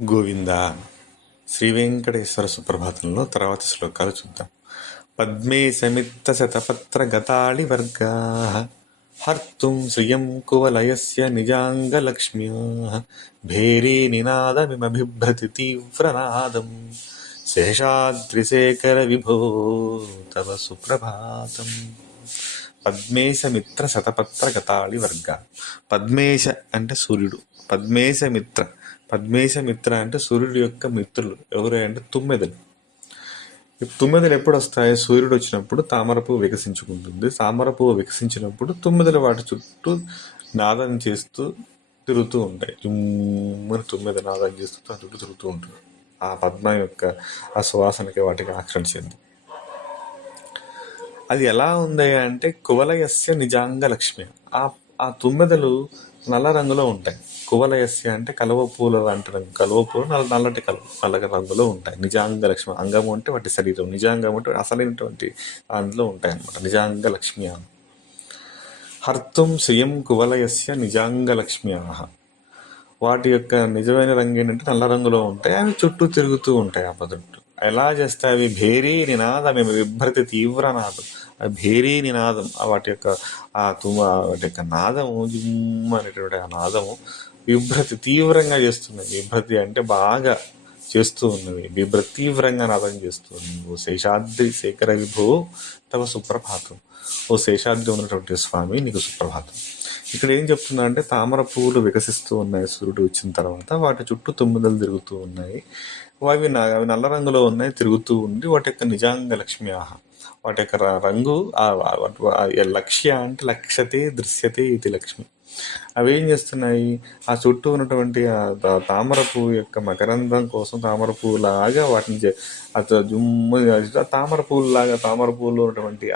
గోవింద. శ్రీ వెంకటేశ్వర సుప్రభాతంలో తర్వాతి శ్లోకాలు చూద్దాం. పద్మే సమిత్త శతపత్ర గతాళి వర్గా హర్తుం శ్రియం కువలయస్య నిజాంగలక్ష్మ్యా భేరీ నినాదమిమభిభ్రతి తీవ్రనాదం శేషాద్రిశేఖర విభో తవ సుప్రభాతం. పద్మేశ మిత్ర శతపత్ర గతాళి వర్గ. పద్మేశ అంటే సూర్యుడు, పద్మేశ మిత్ర. పద్మేశ మిత్ర అంటే సూర్యుడి యొక్క మిత్రులు ఎవరు అంటే తుమ్మెదలు. తుమ్మెదలు ఎప్పుడు వస్తాయి? సూర్యుడు వచ్చినప్పుడు తామర పువ్వు వికసించుకుంటుంది. తామర పువ్వు వికసించినప్పుడు తుమ్మెదలు వాటి చుట్టూ నాదం చేస్తూ తిరుగుతూ ఉంటాయి. తుమ్మని తుమ్మెద నాదం చేస్తూ తన చుట్టూ తిరుగుతూ ఉంటుంది. ఆ పద్మ యొక్క ఆ సువాసనకి వాటికి ఆకర్షించింది. అది ఎలా ఉంది అంటే కువలయస్య నిజాంగ లక్ష్మి. ఆ తుమ్మెదలు నల్ల రంగులో ఉంటాయి. కువలయస్య అంటే కలువ పూల లాంటి రంగు. కలువ పూలు నల్లటి నల్లగా రంగులో ఉంటాయి. నిజాంగ లక్ష్మి, అంగము అంటే వాటి శరీరం, నిజాంగం అంటే అసలైనటువంటి అందులో ఉంటాయి అన్నమాట. నిజాంగ లక్ష్మి. హర్తుం శ్రియం కువలయస్య నిజాంగ లక్ష్మ్యా. వాటి యొక్క నిజమైన రంగు ఏంటంటే నల్ల రంగులో ఉంటాయి. అవి చుట్టూ తిరుగుతూ ఉంటాయి. ఆ పదుట్టు ఎలా చేస్తాయి? అవి భేరీ నినాదం విభ్రతి తీవ్రనాదం. ఆ భేరీ నినాదం వాటి యొక్క వాటి యొక్క నాదము అనేటువంటి ఆ నాదము విభ్రతి తీవ్రంగా చేస్తున్నది. విభ్రతి అంటే బాగా చేస్తూ ఉన్నది. విభ్రతి తీవ్రంగా నాదం చేస్తూ ఉన్నది. ఓ శేషాద్రి శేఖర విభో తవ సుప్రభాతం. ఓ శేషాద్రి ఉన్నటువంటి స్వామి నీకు సుప్రభాతం. ఇక్కడ ఏం చెప్తున్నా అంటే తామర పువ్వులు వికసిస్తూ ఉన్నాయి. సూర్యుడు వచ్చిన తర్వాత వాటి చుట్టూ తుమ్మెదలు తిరుగుతూ ఉన్నాయి. అవి నల్ల రంగులో ఉన్నాయి, తిరుగుతూ ఉండి వాటి యొక్క నిజాంగ లక్ష్మి. వాటి యొక్క రంగు లక్ష్య అంటే లక్ష్యతే దృశ్యతే ఇది లక్ష్మి. అవి ఏం చేస్తున్నాయి? ఆ చుట్టూ ఉన్నటువంటి తామర పువ్వు యొక్క మకరందం కోసం తామర పువ్వు లాగా వాటిని తామర పువ్వులాగా తామర పువ్వులో ఉన్నటువంటి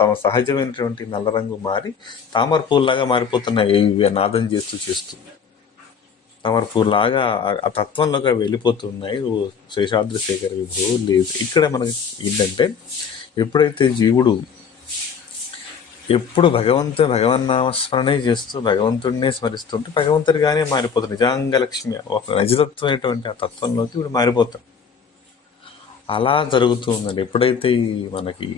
తమ సహజమైనటువంటి నల్ల రంగు మారి తామర పువ్వులాగా మారిపోతున్నాయి. నాదం చేస్తూ చేస్తూ తామర పువ్వులాగా ఆ తత్వంలోకి వెళ్ళిపోతున్నాయి. శేషాద్రి శేఖర విభో లేదు. ఇక్కడ మనకి ఏంటంటే ఎప్పుడైతే జీవుడు ఎప్పుడు భగవన్నామస్మరణే చేస్తూ భగవంతుడినే స్మరిస్తుంటే భగవంతుడిగానే మారిపోతాడు. నిజాంగ లక్ష్మి ఒక నిజతత్వమైనటువంటి ఆ తత్వంలోకి ఇప్పుడు మారిపోతాడు. అలా జరుగుతూ ఉందండి. ఎప్పుడైతే మనకి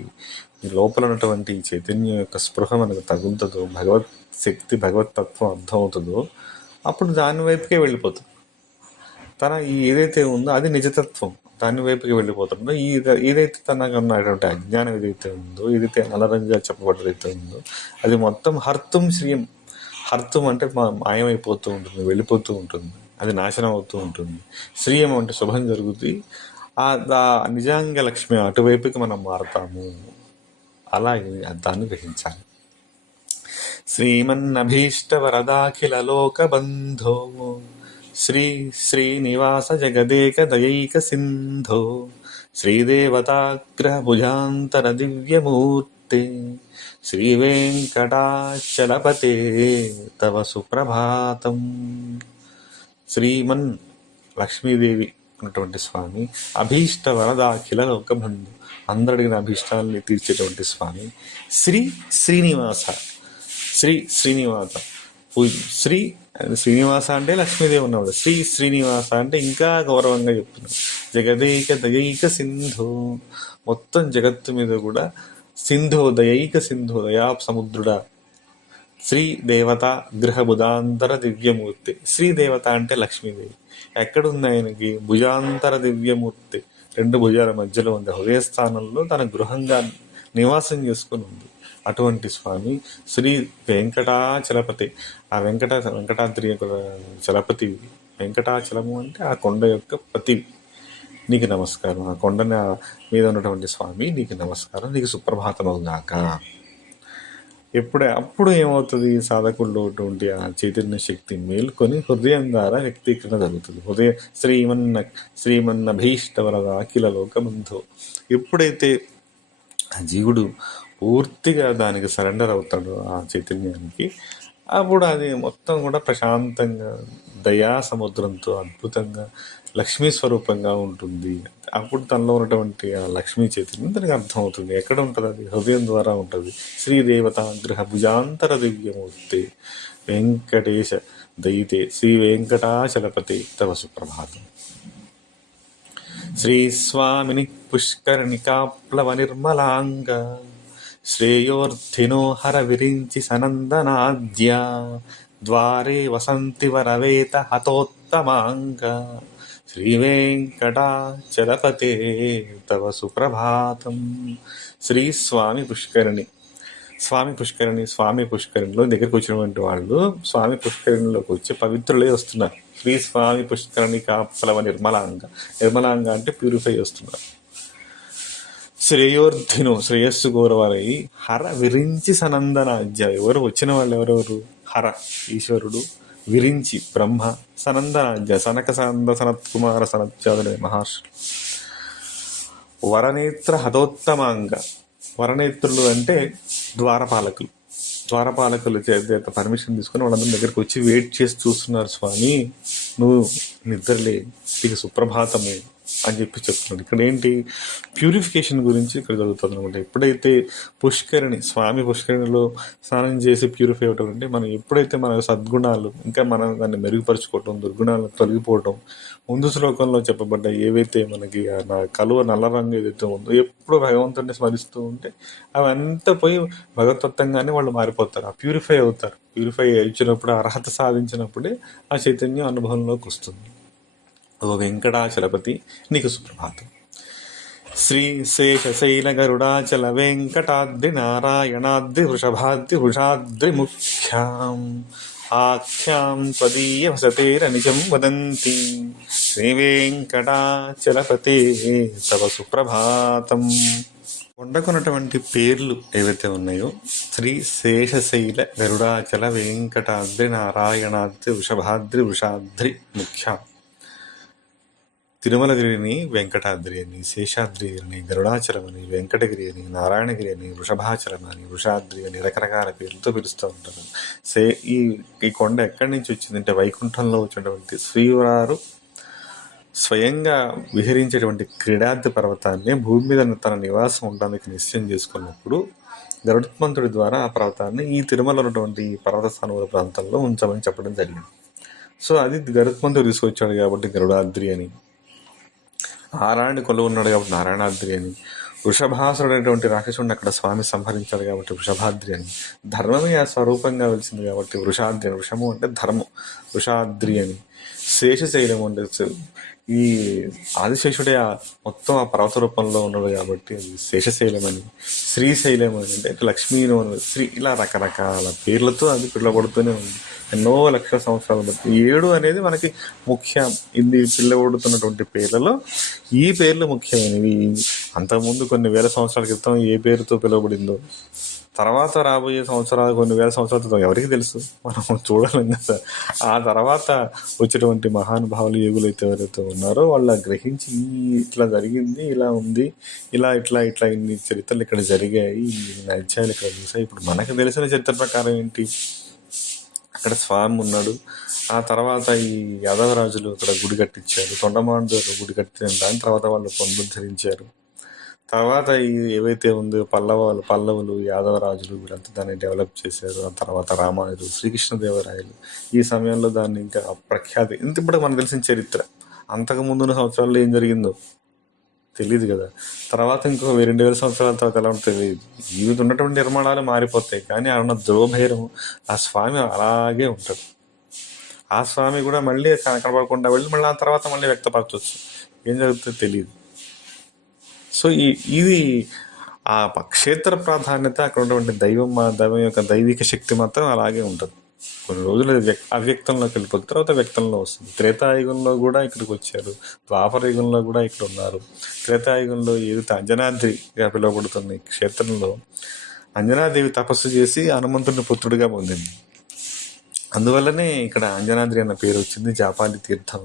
ఈ లోపల ఉన్నటువంటి చైతన్యం యొక్క స్పృహ మనకు తగులుతుందో, భగవత్ శక్తి భగవత్ తత్వం అర్థమవుతుందో అప్పుడు దాని వైపుకే వెళ్ళిపోతుంది. తన ఏదైతే ఉందో అది నిజతత్వం, దాని వైపుకి వెళ్ళిపోతుందో ఏదైతే తనకు ఉన్నటువంటి అజ్ఞానం ఏదైతే ఉందో, ఏదైతే నలరంగా చెప్పబడ్డదైతే ఉందో అది మొత్తం హర్తుం శ్రీయం. హర్తుం అంటే మాయమైపోతూ ఉంటుంది, వెళ్ళిపోతూ ఉంటుంది, అది నాశనం అవుతూ ఉంటుంది. శ్రీయం అంటే శుభం జరుగుతుంది. నిజాంగ లక్ష్మి అటువైపుకి మనం మారుతాము. అలాగే దాన్ని గ్రహించాలి. శ్రీమన్నభీష్ట వరదాఖిల లోక బంధో శ్రీ శ్రీనివాస జగదేక దయైక సింధో శ్రీదేవతాగ్రహ భుజాంతర దివ్యమూర్తే శ్రీ వెంకటాచలపతే తవ సుప్రభాతం. శ్రీమన్ లక్ష్మీదేవి ఉన్నటువంటి స్వామి, అభీష్ట వరదాఖిల లోకబంధు, అందరిగిన అభీష్టాలని తీర్చేటువంటి స్వామి, శ్రీనివాస. శ్రీనివాస శ్రీనివాస అంటే లక్ష్మీదేవి ఉన్నవాడు. శ్రీనివాస అంటే ఇంకా గౌరవంగా చెప్తున్నాడు. జగదేక దయైక సింధో, మొత్తం జగత్తు మీద కూడా సింధో దయైక సింధో దయా సముద్రుడా. శ్రీ దేవత గృహ భుజాంతర దివ్యమూర్తి. శ్రీదేవత అంటే లక్ష్మీదేవి. ఎక్కడుంది ఆయనకి? భుజాంతర దివ్యమూర్తి, రెండు భుజాల మధ్యలో ఉంది. హృదయస్థానంలో తన గృహంగా నివాసం చేసుకుని ఉంది. అటువంటి స్వామి శ్రీ వెంకటాచలపతి. ఆ వెంకటాద్రి చలపతి, వెంకటాచలము అంటే ఆ కొండ యొక్క పతి. నీకు నమస్కారం. ఆ కొండ మీద ఉన్నటువంటి స్వామి నీకు నమస్కారం, నీకు సుప్రభాతమవుగాక. అప్పుడు ఏమవుతుంది? సాధకుల్లో ఉన్నటువంటి ఆ చైతన్య శక్తి మేల్కొని హృదయం ద్వారా వ్యక్తీకరణ జరుగుతుంది. శ్రీమన్నభీష్టవరద అఖిల లోకబంధో. ఎప్పుడైతే ఆ జీవుడు పూర్తిగా దానికి సరెండర్ అవుతాడు ఆ చైతన్యానికి, అప్పుడు అది మొత్తం కూడా ప్రశాంతంగా దయా సముద్రంతో అద్భుతంగా లక్ష్మీ స్వరూపంగా ఉంటుంది. అప్పుడు తనలో ఉన్నటువంటి ఆ లక్ష్మీ చైతన్యం దానికి అర్థమవుతుంది. ఎక్కడ ఉంటుంది? అది హృదయం ద్వారా ఉంటుంది. శ్రీదేవత గ్రహ భుజాంతర దివ్యమూర్తి వెంకటేశ దయితే శ్రీ వెంకటాచలపతి తవ సుప్రభాతం. శ్రీస్వామిని పుష్కరిణికాప్లవ నిర్మలాంగ శ్రేయోర్థినో హర విరించి సనందనాద్య ద్వారే వసంతి వరవేత హతోత్తమాంగ శ్రీవేంకటాచలపతే తవ సుప్రభాతం. శ్రీ స్వామి పుష్కరిణి. స్వామి పుష్కరిణిలో దగ్గరికి వచ్చినటువంటి వాళ్ళు స్వామి పుష్కరిణిలోకి వచ్చి పవిత్రులే వస్తున్నారు. శ్రీ స్వామి పుష్కరిణి కాప్లవ నిర్మలాంగ. నిర్మలాంగ అంటే ప్యూరిఫై వస్తున్నారు. శ్రేయోర్థిను శ్రేయస్సు గౌరవాలై హర విరించి సనందనాద్య. ఎవరు వచ్చిన వాళ్ళు ఎవరెవరు? హర ఈశ్వరుడు, విరించి బ్రహ్మ, సనందనాద్య సనక సనంద సనత్ కుమార సనత్యాదులే మహర్షులు. వరనేత్ర హతోత్తమాంగ. వరనేత్రులు అంటే ద్వారపాలకులు చేత పర్మిషన్ తీసుకుని వాళ్ళందరి దగ్గరికి వచ్చి వెయిట్ చేసి చూస్తున్నారు. స్వామి నువ్వు నిద్రలే, ఇక సుప్రభాతము అని చెప్పి చెప్తున్నాడు. ఇక్కడ ఏంటి? ప్యూరిఫికేషన్ గురించి ఇక్కడ జరుగుతుంది అనమాట. ఎప్పుడైతే స్వామి పుష్కరిణిలో స్నానం చేసి ప్యూరిఫై అవటం అంటే మనం ఎప్పుడైతే మన సద్గుణాలు ఇంకా మనం దాన్ని మెరుగుపరుచుకోవటం, దుర్గుణాలను తొలగిపోవటం, ముందు శ్లోకంలో చెప్పబడ్డ ఏవైతే మనకి కలువ నల్ల రంగు ఏదైతే ఉందో ఎప్పుడు భగవంతుడిని స్మరిస్తూ ఉంటే అవంతా పోయి భగవతత్వంగానే వాళ్ళు మారిపోతారు, ఆ ప్యూరిఫై అవుతారు. ప్యూరిఫై ఇచ్చినప్పుడు అర్హత సాధించినప్పుడే ఆ చైతన్యం అనుభవంలోకి వస్తుంది. ఓ వెంకటాచలపతి నీకు సుప్రభాతం. శ్రీ శేషశైల గరుడాచల వెంకటాద్రి నారాయణాద్రి వృషభాద్రి వృషాద్రి ముఖ్యాం ఆఖ్యాం త్వదీయ వసతేర నిజం వదంతి శ్రీ వెంకటాచలపతే తవ సుప్రభాతం. కొండకున్నటువంటి పేర్లు ఏవైతే ఉన్నాయో శ్రీ శేషశైల గరుడాచల వెంకటాద్రి నారాయణాద్రి వృషభాద్రి వృషాద్రి ముఖ్యాం. తిరుమలగిరిని వెంకటాద్రి అని, శేషాద్రి అని, గరుడాచలం అని, వెంకటగిరి అని, నారాయణగిరి అని, వృషభాచలం అని, వృషాద్రి అని రకరకాల పేర్లతో పిలుస్తూ ఉంటారు. ఈ కొండ ఎక్కడి నుంచి వచ్చిందంటే వైకుంఠంలో వచ్చినటువంటి శ్రీవారు స్వయంగా విహరించేటువంటి క్రీడాద్రి పర్వతాన్ని భూమి మీద తన నివాసం ఉండడానికి నిశ్చయం చేసుకున్నప్పుడు గరుత్మంతుడి ద్వారా ఆ పర్వతాన్ని ఈ తిరుమల ఉన్నటువంటి పర్వత స్థానముల ప్రాంతంలో ఉంచమని చెప్పడం జరిగింది. సో అది గరుత్మంతుడు తీసుకొచ్చాడు కాబట్టి గరుడాద్రి అని, నారాయణ కొలువు ఉన్నాడు కాబట్టి నారాయణాద్రి అని, వృషభాసుడు అనేటువంటి రాక్షసుడిని అక్కడ స్వామి సంహరించాడు కాబట్టి వృషభాద్రి అని, ధర్మమే ఆ స్వరూపంగా వెలిసింది కాబట్టి వృషాద్రి అని, వృషము అంటే ధర్మం, వృషాద్రి అని, శేషశైలం అంటే ఈ ఆదిశేషుడే మొత్తం ఆ పర్వత రూపంలో ఉన్నాడు కాబట్టి అది శేషశైలం అని, శ్రీశైలం అని అంటే లక్ష్మీను అని, శ్రీ ఇలా రకరకాల పేర్లతో అది పిలువబడుతూనే ఉంది ఎన్నో లక్షల సంవత్సరాలు బట్టి. 7 అనేది మనకి ముఖ్యం. ఇది పిలువబడుతున్నటువంటి పేర్లలో ఈ పేర్లు ముఖ్యమైనవి. అంతకుముందు కొన్ని వేల సంవత్సరాల క్రితం ఏ పేరుతో పిలువబడిందో, తర్వాత రాబోయే సంవత్సరాలు కొన్ని వేల సంవత్సరాల క్రితం ఎవరికి తెలుసు, మనం చూడలేం కదా. ఆ తర్వాత వచ్చేటువంటి మహానుభావులు యోగులైతే ఎవరైతే ఉన్నారో వాళ్ళు గ్రహించి ఇట్లా జరిగింది, ఇలా ఉంది, ఇలా ఇట్లా ఇట్లా ఇన్ని చరిత్రలు ఇక్కడ జరిగాయి, ఇన్ని అధ్యాయాలు ఇక్కడ చూసాయి. ఇప్పుడు మనకు తెలిసిన చరిత్ర ప్రకారం ఏంటి, అక్కడ స్వామి ఉన్నాడు. ఆ తర్వాత ఈ యాదవరాజులు అక్కడ గుడి కట్టించారు, తొండమాండు గుడి కట్టిన దాని తర్వాత వాళ్ళు పునరుద్ధరించారు. తర్వాత ఈ ఏవైతే ఉందో పల్లవులు యాదవరాజులు వీళ్ళంతా దాన్ని డెవలప్ చేశారు. ఆ తర్వాత రామానుజులు, శ్రీకృష్ణదేవరాయలు ఈ సమయంలో దాన్ని ఇంకా ప్రఖ్యాతి. ఇంత ఇప్పుడు మనకు తెలిసిన చరిత్ర. అంతకు ముందున్న సంవత్సరాల్లో ఏం జరిగిందో తెలియదు కదా. తర్వాత ఇంకో 2000 సంవత్సరాల తర్వాత ఎలా ఉంటుంది తెలియదు. జీవితం ఉన్నటువంటి నిర్మాణాలు మారిపోతాయి కానీ అన్న ధ్రువభైరం ఆ స్వామి అలాగే ఉంటాడు. ఆ స్వామి కూడా మళ్ళీ కనపడకుండా వెళ్ళి మళ్ళీ ఆ తర్వాత మళ్ళీ వ్యక్తపరచవచ్చు. ఏం జరుగుతుందో తెలియదు. సో ఇది ఆ క్షేత్ర ప్రాధాన్యత, అక్కడ ఉన్నటువంటి దైవం యొక్క దైవిక శక్తి మాత్రం అలాగే ఉంటుంది. కొన్ని రోజులు అవ్యక్తంలోకి వెళ్ళిపోతుంది, తర్వాత వ్యక్తంలో వస్తుంది. త్రేతాయుగంలో కూడా ఇక్కడికి వచ్చారు, ద్వాపర యుగంలో కూడా ఇక్కడ ఉన్నారు. త్రేతాయుగంలో ఏదైతే అంజనాద్రిగా పిలువబడుతున్న ఈ క్షేత్రంలో అంజనాదేవి తపస్సు చేసి హనుమంతుడిని పుత్రుడిగా పొందింది. అందువల్లనే ఇక్కడ అంజనాద్రి అన్న పేరు వచ్చింది, జాపాలి తీర్థం.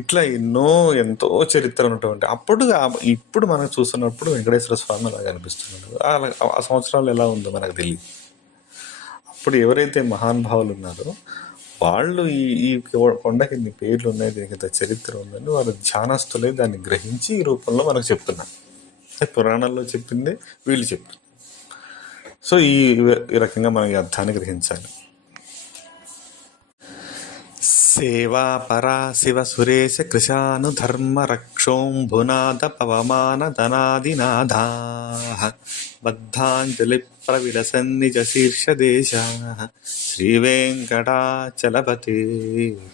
ఇట్లా ఎంతో చరిత్ర ఉన్నటువంటి ఇప్పుడు మనం చూస్తున్నప్పుడు వెంకటేశ్వర స్వామి అలాగే అనిపిస్తున్నాడు. ఆ సంవత్సరాలు ఎలా ఉందో మనకు తెలియదు. అప్పుడు ఎవరైతే మహానుభావులు ఉన్నారో వాళ్ళు ఈ కొండకి ఇన్ని పేర్లు ఉన్నాయి, దీనికి ఇంత చరిత్ర ఉందని వాళ్ళు ధ్యానస్తులే దాన్ని గ్రహించి ఈ రూపంలో మనకు చెప్తున్నారు. పురాణాల్లో చెప్పిందే వీళ్ళు చెప్తారు. సో ఈ రకంగా మనం ఈ అర్థాన్ని గ్రహించాలి. సేవాపరా శివ సురేశ కృశానుధర్మ రక్షోంభునాథ పవమాన ధనాదినాథా బద్ధాంజలి ప్రవిలసన్నిజ శీర్షదేశ శ్రీవేంకటాచలపతే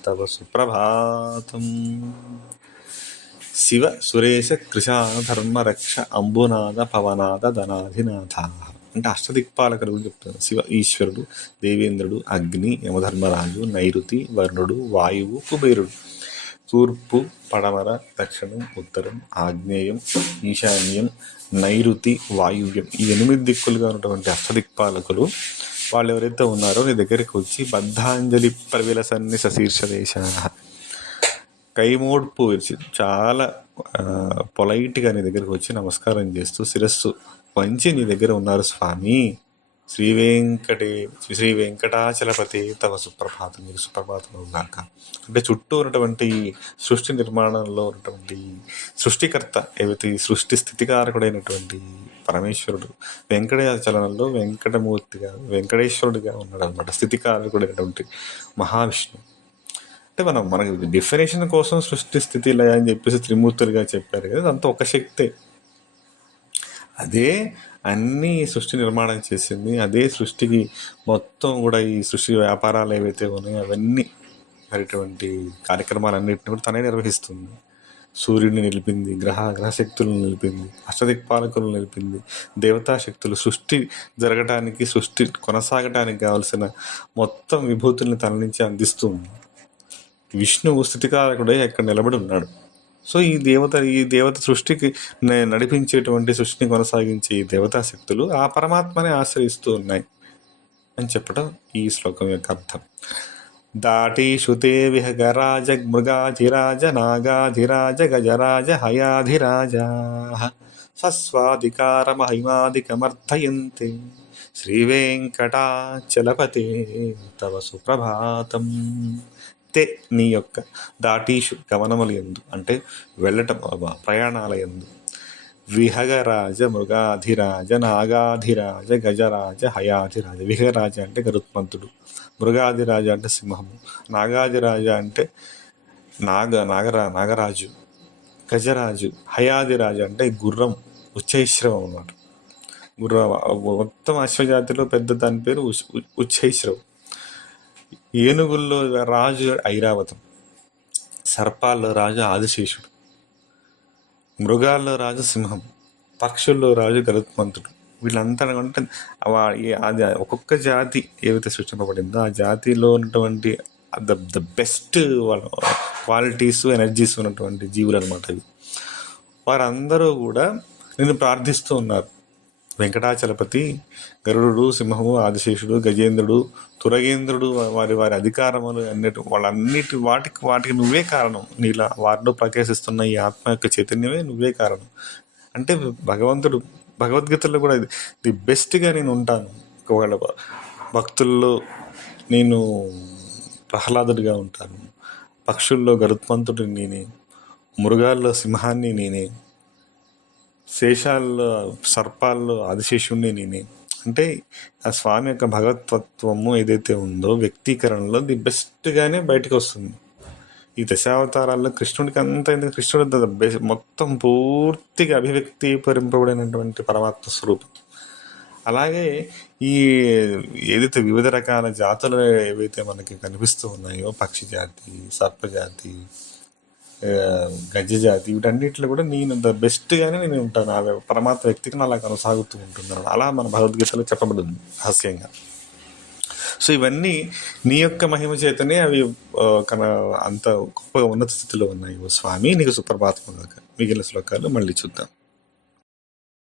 తవ సుప్రభాతం. శివ సురేశ కృశానుధర్మ రక్ష అంబునాథ పవనాథ ధనాధినాథ అంటే అష్టదిక్పాలకుల గురించి చెప్తాను. శివ ఈశ్వరుడు, దేవేంద్రుడు, అగ్ని, యమధర్మరాజు, నైరుతి, వరుణుడు, వాయువు, కుబేరుడు. తూర్పు, పడమర, దక్షిణం, ఉత్తరం, ఆగ్నేయం, ఈశాన్యం, నైరుతి, వాయువ్యం ఈ 8 దిక్కులుగా ఉన్నటువంటి అష్టదిక్పాలకులు వాళ్ళు ఎవరైతే ఉన్నారో నీ దగ్గరికి వచ్చి బద్ధాంజలి ప్రవిలసన్ని సశీర్షదేశ కైమోడ్పు విరిచి చాలా పొలైట్గా నీ దగ్గరికి వచ్చి నమస్కారం చేస్తూ శిరస్సు వంచి నీ దగ్గర ఉన్నారు స్వామి. శ్రీ వెంకటాచలపతి తవ సుప్రభాతం, నీకు సుప్రభాతం గాక. అంటే చుట్టూ ఉన్నటువంటి సృష్టి నిర్మాణంలో ఉన్నటువంటి సృష్టికర్త ఏవైతే సృష్టి స్థితికారకుడైనటువంటి పరమేశ్వరుడు వెంకటాచలంలో వెంకటమూర్తిగా వెంకటేశ్వరుడిగా ఉన్నాడు అనమాట. స్థితికారకుడైనటువంటి మహావిష్ణు అంటే మనకి డెఫినేషన్ కోసం సృష్టి స్థితి లయ అని చెప్పేసి త్రిమూర్తులుగా చెప్పారు కదా, అదంతా ఒక శక్తే. అదే అన్నీ సృష్టి నిర్మాణం చేసింది. అదే సృష్టికి మొత్తం కూడా ఈ సృష్టి వ్యాపారాలు ఏవైతే ఉన్నాయో అవన్నీ మరిటువంటి కార్యక్రమాలన్నింటినీ కూడా తనే నిర్వహిస్తుంది. సూర్యుడిని నిలిపింది, గ్రహశక్తులను నిలిపింది, అష్టదిక్పాలకులను నిలిపింది, దేవతాశక్తులు సృష్టి జరగటానికి సృష్టి కొనసాగటానికి కావలసిన మొత్తం విభూతుల్ని తన నుంచి అందిస్తుంది. విష్ణువు స్థితికారకుడై అక్కడ నిలబడి ఉన్నాడు. సో ఈ దేవత సృష్టికి నడిపించేటువంటి సృష్టిని కొనసాగించే ఈ దేవతాశక్తులు ఆ పరమాత్మని ఆశ్రయిస్తూ ఉన్నాయి అని చెప్పడం ఈ శ్లోకం యొక్క అర్థం. దాటీషుతే విహగరాజ మృగాధిరాజ నాగాధిరాజ గజరాజ హయాధిరాజ సస్వాధికార మహిమాధికమర్థయంతే శ్రీవేంకటాచలపతే తవ సుప్రభాతం. తే నీ యొక్క దాటీషు గమనములు ఎందు అంటే వెళ్ళటం ప్రయాణాల ఎందు విహగరాజ మృగాధిరాజ నాగాధిరాజ గజరాజ హయాధిరాజ. విహగరాజ అంటే గరుత్మంతుడు, మృగాధిరాజ అంటే సింహము, నాగాధిరాజ అంటే నాగరాజు, గజరాజు, హయాధిరాజ అంటే గుర్రం ఉచ్చైశ్రవం అన్నమాట. గుర్రం మొత్తం అశ్వజాతిలో పెద్ద దాని పేరు ఉచ్చైశ్రవం. ఏనుగుల్లో రాజు ఐరావతం, సర్పాల్లో రాజు ఆదిశేషుడు, మృగాల్లో రాజు సింహం, పక్షుల్లో రాజు గరుత్మంతుడు. వీళ్ళంతా అంటే అది ఒక్కొక్క జాతి ఏవైతే సృష్టింపబడిందో ఆ జాతిలో ఉన్నటువంటి ద బెస్ట్ క్వాలిటీస్ ఎనర్జీస్ ఉన్నటువంటి జీవులు అనమాట అవి. వారందరూ కూడా నిన్ను ప్రార్థిస్తూ ఉన్నారు. వెంకటాచలపతి, గరుడు, సింహము, ఆదిశేషుడు, గజేంద్రుడు, తురగేంద్రుడు, వారి అధికారములు వాటికి నువ్వే కారణం. నీలా వారిలో ప్రకాశిస్తున్న ఈ ఆత్మ యొక్క చైతన్యమే నువ్వే కారణం. అంటే భగవంతుడు భగవద్గీతలో కూడా ది బెస్ట్గా నేను ఉంటాను. ఒకవేళ భక్తుల్లో నేను ప్రహ్లాదుడిగా ఉంటాను, పక్షుల్లో గరుత్మంతుడిని నేనే, మృగాల్లో సింహాన్ని నేనే, శేషాల్లో సర్పాల్లో ఆదిశేషుణ్ణి నేనే. అంటే ఆ స్వామి యొక్క భగవత్వము ఏదైతే ఉందో వ్యక్తీకరణలో ది బెస్ట్గానే బయటకు వస్తుంది. ఈ దశావతారాల్లో కృష్ణుడికి అంత ఎందుకు, కృష్ణుడు మొత్తం పూర్తిగా అభివ్యక్తీకరింపబడినటువంటి పరమాత్మ స్వరూపం. అలాగే ఈ ఏదైతే వివిధ రకాల జాతులు ఏవైతే మనకి కనిపిస్తూ ఉన్నాయో, పక్షి జాతి, సర్పజాతి, గజజాతి, వీటన్నిటిలో కూడా నేను ద బెస్ట్గానే నేను ఉంటాను. ఆ పరమాత్మ వ్యక్తికి అలా కొనసాగుతూ ఉంటున్నాను. అలా మన భగవద్గీతలో చెప్పబడింది రహస్యంగా. సో ఇవన్నీ నీ యొక్క మహిమ చేతనే అవి అంత గొప్ప ఉన్నత స్థితిలో ఉన్నాయి. స్వామి నీకు సుప్రభాతం. మిగిలిన శ్లోకాలు మళ్ళీ చూద్దాం.